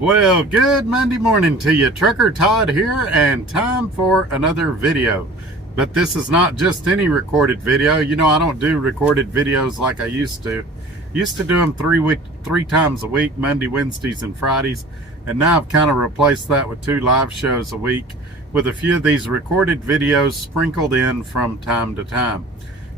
Well, good Monday morning to you. Trucker Todd here, and time for another video. But this is not just any recorded video. You know, I don't do recorded videos like I used to. Used to do them three times a week, Monday, Wednesdays, and Fridays. And now I've kind of replaced that with 2 live shows a week, with a few of these recorded videos sprinkled in from time to time.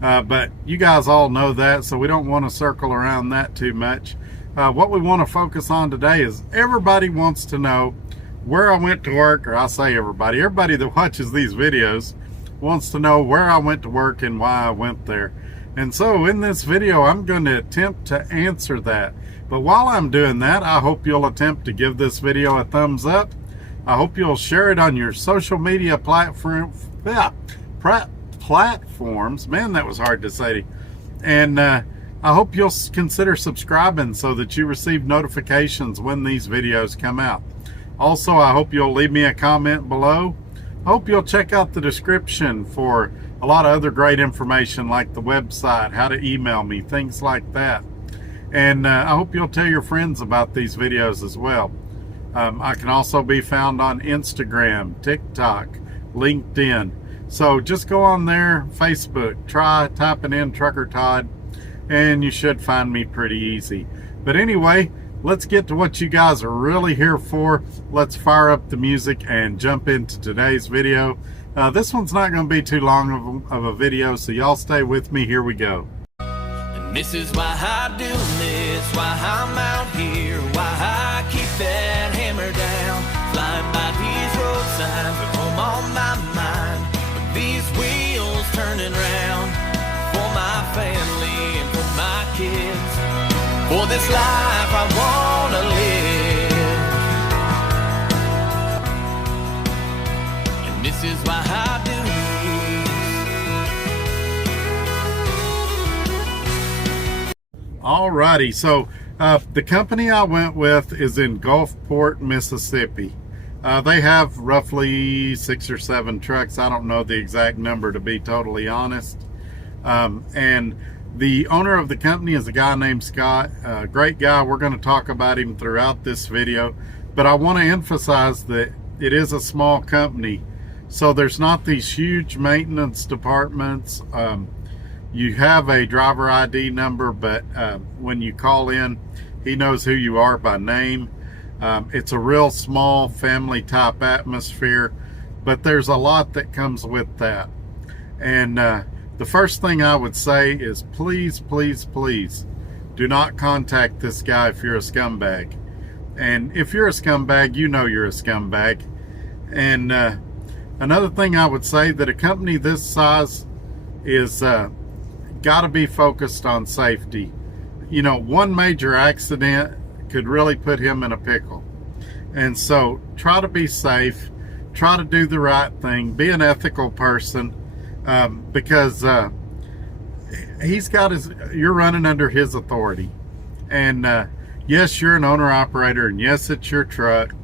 But you guys all know that, so we don't want to circle around that too much. What we want to focus on today is everybody wants to know where I went to work, or I say everybody that watches these videos wants to know where I went to work and why I went there. And so in this video, I'm going to attempt to answer that. But while I'm doing that, I hope you'll attempt to give this video a thumbs up. I hope you'll share it on your social media platforms. Man, that was hard to say. And I hope you'll consider subscribing so that you receive notifications when these videos come out. Also, I hope you'll leave me a comment below. I hope you'll check out the description for a lot of other great information, like the website, how to email me, things like that. And I hope you'll tell your friends about these videos as well. I can also be found on Instagram, TikTok, LinkedIn. So just go on there, Facebook, try typing in Trucker Todd, and you should find me pretty easy. But anyway, let's get to what you guys are really here for. Let's fire up the music and jump into today's video. This one's not going to be too long of a video, so y'all stay with me. Here we go. And this is why I do this, why I'm out here, why I keep that hammer down, flying by these road signs with home on my mind, with these wheels turning round, for my family and for my kids, for this life I wanna live. And this is why I do this. Alrighty, so the company I went with is in Gulfport, Mississippi. They have roughly 6 or 7 trucks. I don't know the exact number, to be totally honest. And the owner of the company is a guy named Scott. Great guy. We're going to talk about him throughout this video, but I want to emphasize that it is a small company, so there's not these huge maintenance departments. You have a driver ID number, but when you call in, he knows who you are by name. It's a real small family type atmosphere, but there's a lot that comes with that. And the first thing I would say is please, please, please do not contact this guy if you're a scumbag. And if you're a scumbag, you know you're a scumbag. And another thing I would say, that a company this size is got to be focused on safety. You know, one major accident could really put him in a pickle. And so try to be safe, try to do the right thing, be an ethical person. Because you're running under his authority. And yes, you're an owner-operator, and yes, it's your truck,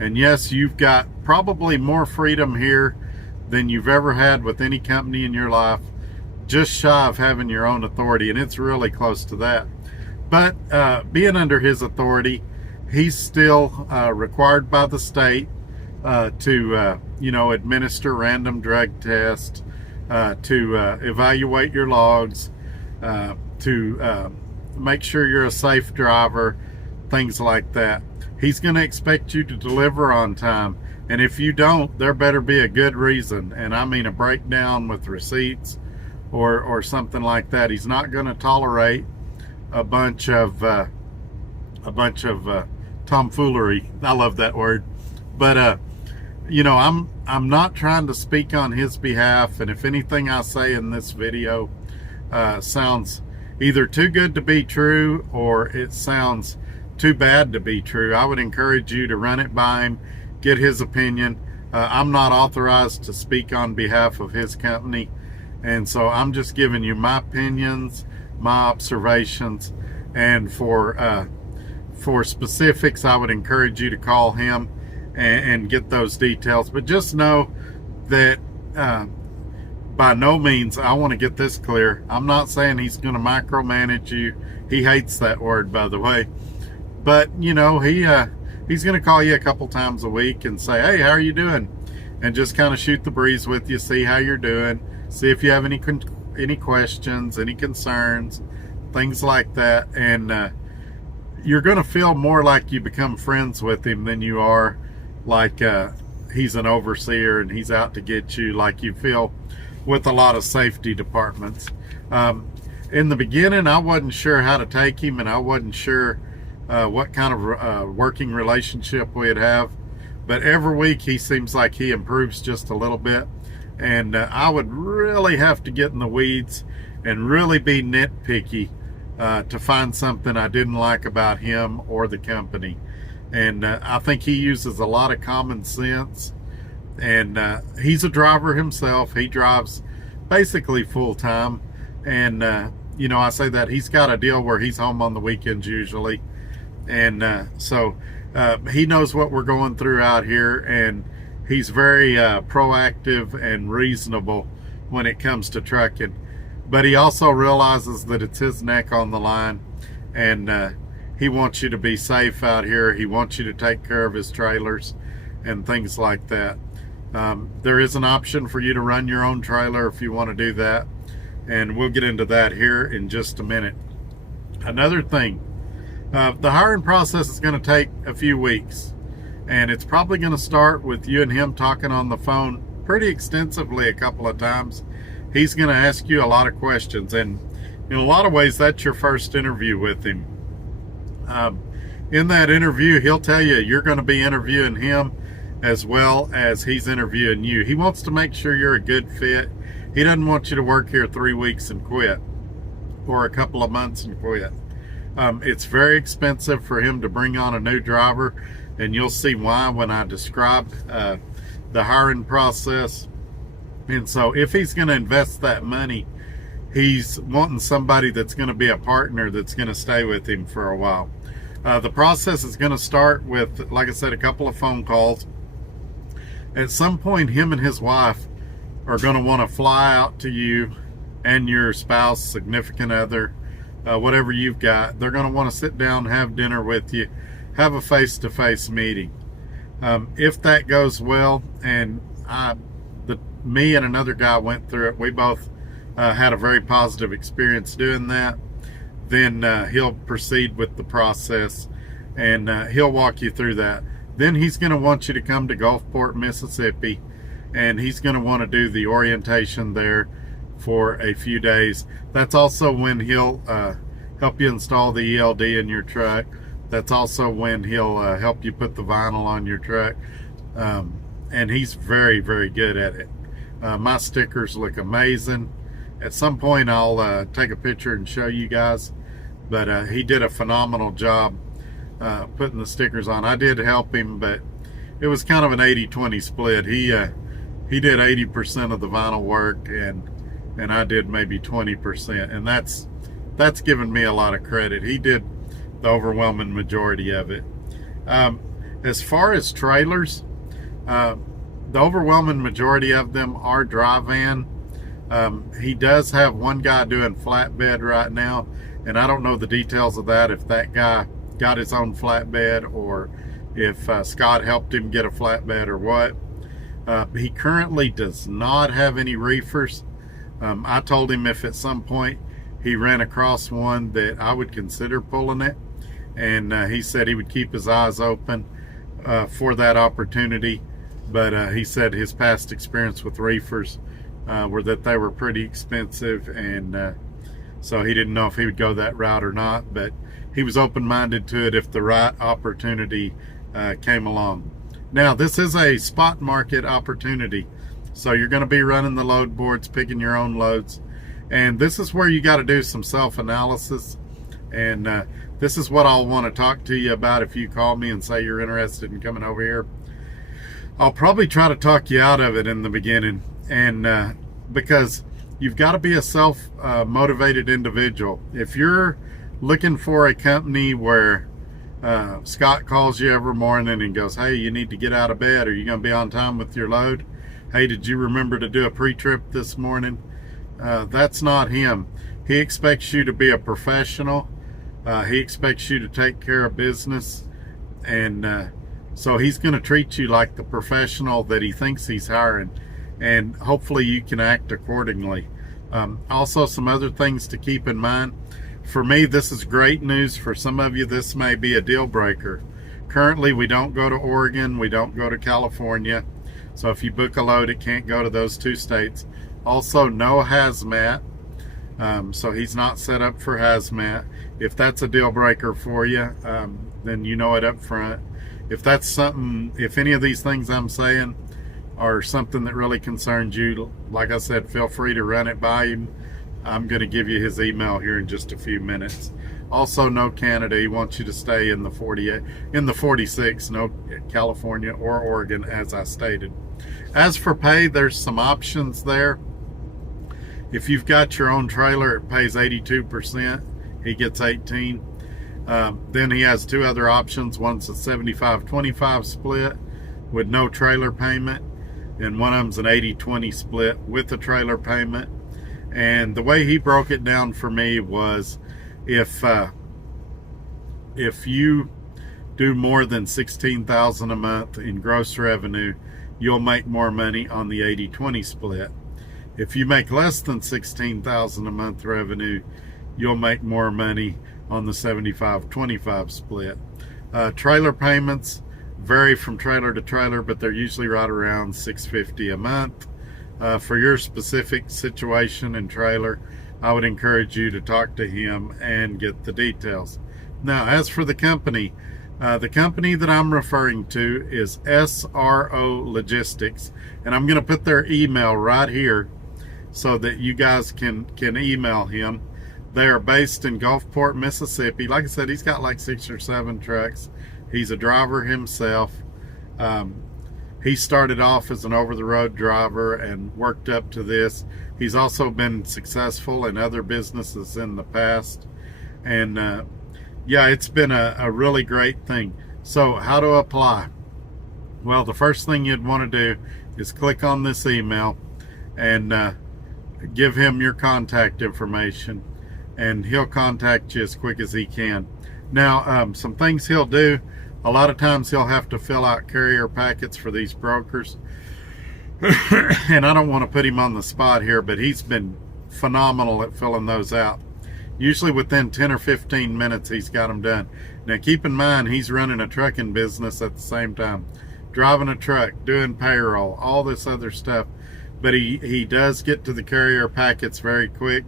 and yes, you've got probably more freedom here than you've ever had with any company in your life, just shy of having your own authority, and it's really close to that. But being under his authority, he's still required by the state to administer random drug tests, to evaluate your logs, to make sure you're a safe driver, things like that. He's going to expect you to deliver on time, and if you don't, there better be a good reason, and I mean a breakdown with receipts or something like that. He's not going to tolerate a bunch of tomfoolery. I love that word. But you know, I'm not trying to speak on his behalf, and if anything I say in this video sounds either too good to be true or it sounds too bad to be true, I would encourage you to run it by him, get his opinion. I'm not authorized to speak on behalf of his company, and so I'm just giving you my opinions, my observations, and for specifics, I would encourage you to call him and get those details. But just know that by no means, I want to get this clear, I'm not saying he's going to micromanage you. He hates that word, by the way. But you know, he's going to call you a couple times a week and say, hey, how are you doing? And just kind of shoot the breeze with you, see how you're doing, see if you have any questions, any concerns, things like that. And you're going to feel more like you become friends with him than you are like he's an overseer and he's out to get you, like you feel with a lot of safety departments. In the beginning, I wasn't sure how to take him, and I wasn't sure what kind of working relationship we'd have. But every week he seems like he improves just a little bit. And I would really have to get in the weeds and really be nitpicky to find something I didn't like about him or the company. And I think he uses a lot of common sense. And he's a driver himself. He drives basically full time. And, you know, I say that he's got a deal where he's home on the weekends usually. And so he knows what we're going through out here, and he's very proactive and reasonable when it comes to trucking. But he also realizes that it's his neck on the line, and he wants you to be safe out here. He wants you to take care of his trailers and things like that. There is an option for you to run your own trailer if you want to do that, and we'll get into that here in just a minute. Another thing, the hiring process is going to take a few weeks, and it's probably going to start with you and him talking on the phone pretty extensively a couple of times. He's going to ask you a lot of questions, and in a lot of ways that's your first interview with him. In that interview, he'll tell you you're going to be interviewing him as well as he's interviewing you. He wants to make sure you're a good fit. He doesn't want you to work here 3 weeks and quit, or a couple of months and quit. It's very expensive for him to bring on a new driver, and you'll see why when I describe the hiring process. And so if he's going to invest that money, he's wanting somebody that's going to be a partner that's going to stay with him for a while. The process is going to start with, like I said, a couple of phone calls. At some point, him and his wife are going to want to fly out to you and your spouse, significant other, whatever you've got. They're going to want to sit down, have dinner with you, have a face-to-face meeting. If that goes well, and me and another guy went through it, we both had a very positive experience doing that, then he'll proceed with the process, and he'll walk you through that. Then he's going to want you to come to Gulfport, Mississippi, and he's going to want to do the orientation there for a few days. That's also when he'll help you install the ELD in your truck. That's also when he'll help you put the vinyl on your truck. And he's very, very good at it. My stickers look amazing. At some point I'll take a picture and show you guys, but he did a phenomenal job putting the stickers on. I did help him, but it was kind of an 80-20 split. He did 80% of the vinyl work, and I did maybe 20%, and that's given me a lot of credit. He did the overwhelming majority of it. As far as trailers, the overwhelming majority of them are dry van. He does have one guy doing flatbed right now, and I don't know the details of that, if that guy got his own flatbed or if Scott helped him get a flatbed or what. He currently does not have any reefers. I told him if at some point he ran across one that I would consider pulling it, and he said he would keep his eyes open for that opportunity. But he said his past experience with reefers were that they were pretty expensive, and so he didn't know if he would go that route or not, but he was open-minded to it if the right opportunity came along. Now, this is a spot market opportunity, so you're going to be running the load boards, picking your own loads, and this is where you got to do some self-analysis, and this is what I'll want to talk to you about if you call me and say you're interested in coming over here. I'll probably try to talk you out of it in the beginning, and because you've got to be a self-motivated individual. If you're looking for a company where Scott calls you every morning and goes, hey, you need to get out of bed, are you going to be on time with your load? Hey, did you remember to do a pre-trip this morning? That's not him. He expects you to be a professional. He expects you to take care of business, And so he's going to treat you like the professional that he thinks he's hiring, and hopefully you can act accordingly. Also, some other things to keep in mind. For me, this is great news. For some of you, this may be a deal breaker. Currently, we don't go to Oregon, we don't go to California. So if you book a load, it can't go to those two states. Also, no hazmat. So he's not set up for hazmat. If that's a deal breaker for you, then you know it up front. If that's something, if any of these things I'm saying are something that really concerns you, like I said, feel free to run it by him. I'm going to give you his email here in just a few minutes. Also, no Canada. He wants you to stay in the 46, no California or Oregon, as I stated. As for pay, there's some options there. If you've got your own trailer, it pays 82%. He gets 18%. Then he has two other options. One's a 75-25 split with no trailer payment, and one of them's an 80-20 split with a trailer payment. And the way he broke it down for me was, if you do more than $16,000 a month in gross revenue, you'll make more money on the 80-20 split. If you make less than $16,000 a month revenue, you'll make more money on the 75-25 split. Trailer payments vary from trailer to trailer, but they're usually right around $650 a month. For your specific situation and trailer, I would encourage you to talk to him and get the details. Now, as for the company that I'm referring to is SRO Logistics, and I'm going to put their email right here so that you guys can email him. They are based in Gulfport, Mississippi. Like I said, he's got like 6 or 7 trucks. He's a driver himself. He started off as an over-the-road driver and worked up to this. He's also been successful in other businesses in the past. And yeah, it's been a really great thing. So how to apply? Well, the first thing you'd want to do is click on this email and give him your contact information, and he'll contact you as quick as he can. Now, some things he'll do. A lot of times he'll have to fill out carrier packets for these brokers. And I don't want to put him on the spot here, but he's been phenomenal at filling those out. Usually within 10 or 15 minutes, he's got them done. Now, keep in mind, he's running a trucking business at the same time. Driving a truck, doing payroll, all this other stuff. But he does get to the carrier packets very quick.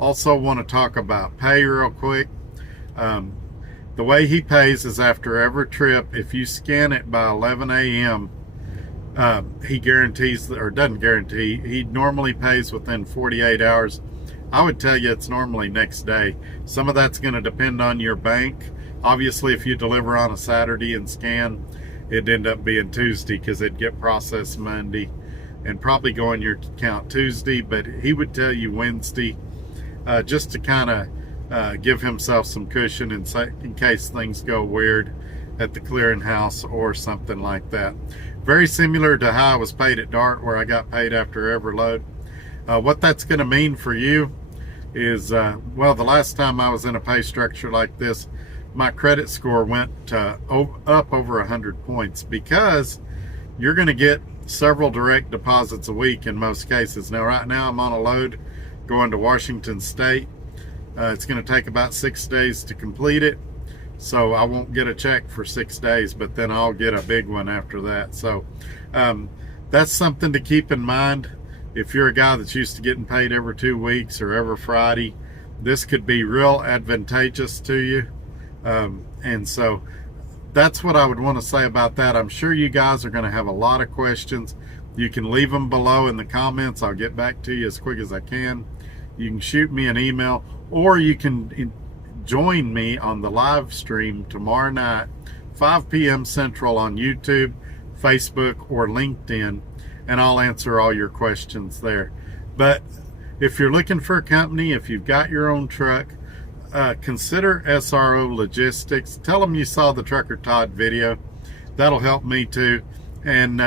Also want to talk about pay real quick. The way he pays is after every trip. If you scan it by 11 a.m., he guarantees, or doesn't guarantee, he normally pays within 48 hours. I would tell you it's normally next day. Some of that's going to depend on your bank. Obviously, if you deliver on a Saturday and scan, it'd end up being Tuesday because it'd get processed Monday and probably go in your account Tuesday, but he would tell you Wednesday, just to kind of give himself some cushion in case things go weird at the clearinghouse or something like that. Very similar to how I was paid at DART, where I got paid after every load. What that's going to mean for you is, well, the last time I was in a pay structure like this, my credit score went up over 100 points, because you're going to get several direct deposits a week in most cases. Now, right now I'm on a load going to Washington State. It's going to take about 6 days to complete it, so I won't get a check for 6 days, but then I'll get a big one after that. So that's something to keep in mind. If you're a guy that's used to getting paid every 2 weeks or every Friday, this could be real advantageous to you. And so that's what I would want to say about that. I'm sure you guys are going to have a lot of questions. You can leave them below in the comments. I'll get back to you as quick as I can. You can shoot me an email, or you can join me on the live stream tomorrow night, 5 p.m. Central on YouTube, Facebook, or LinkedIn, and I'll answer all your questions there. But if you're looking for a company, if you've got your own truck, consider SRO Logistics. Tell them you saw the Trucker Todd video. That'll help me too. And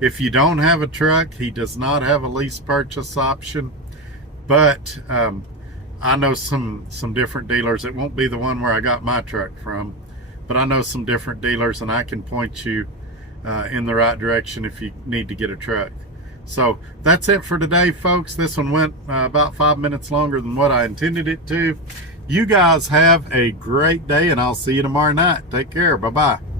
if you don't have a truck, he does not have a lease purchase option. But I know some different dealers. It won't be the one where I got my truck from, but I know some different dealers, and I can point you in the right direction if you need to get a truck. So that's it for today, folks. This one went about 5 minutes longer than what I intended it to. You guys have a great day, and I'll see you tomorrow night. Take care. Bye-bye.